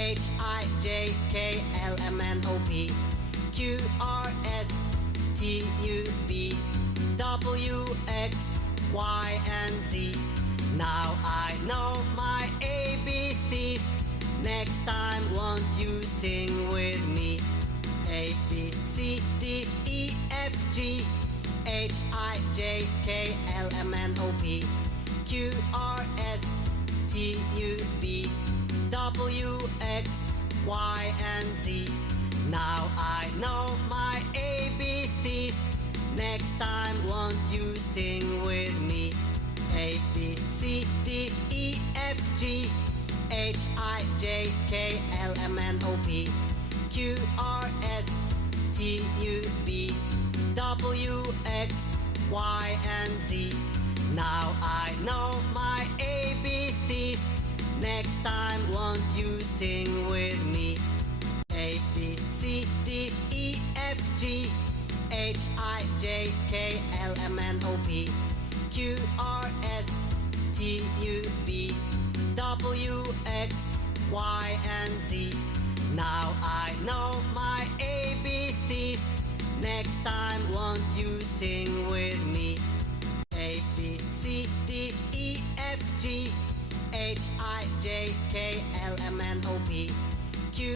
H-I-J-K-L-M-N-O-P Q-R-S-T-U-V W-X-Y-and-Z. Now I know my ABCs. Next time won't you sing with me? A, B, C, D, E, F, G H-I-J-K-L-M-N-O-P Q-R-S-T-U-V W-X-Y-and-Z. Now I know my ABCs. Next time won't you sing with me? A, B, C, D, E, F, G H-I-J-K-L-M-N-O-P Q-R-S-T-U-V W-X-Y-and-Z. Now I know my ABCs. Next time won't you sing with me? A, B, C, D, E, F, G H-I-J-K-L-M-N-O-P Q-R-S-T-U-V W-X-Y-and-Z. Now I know my ABCs. Next time won't you sing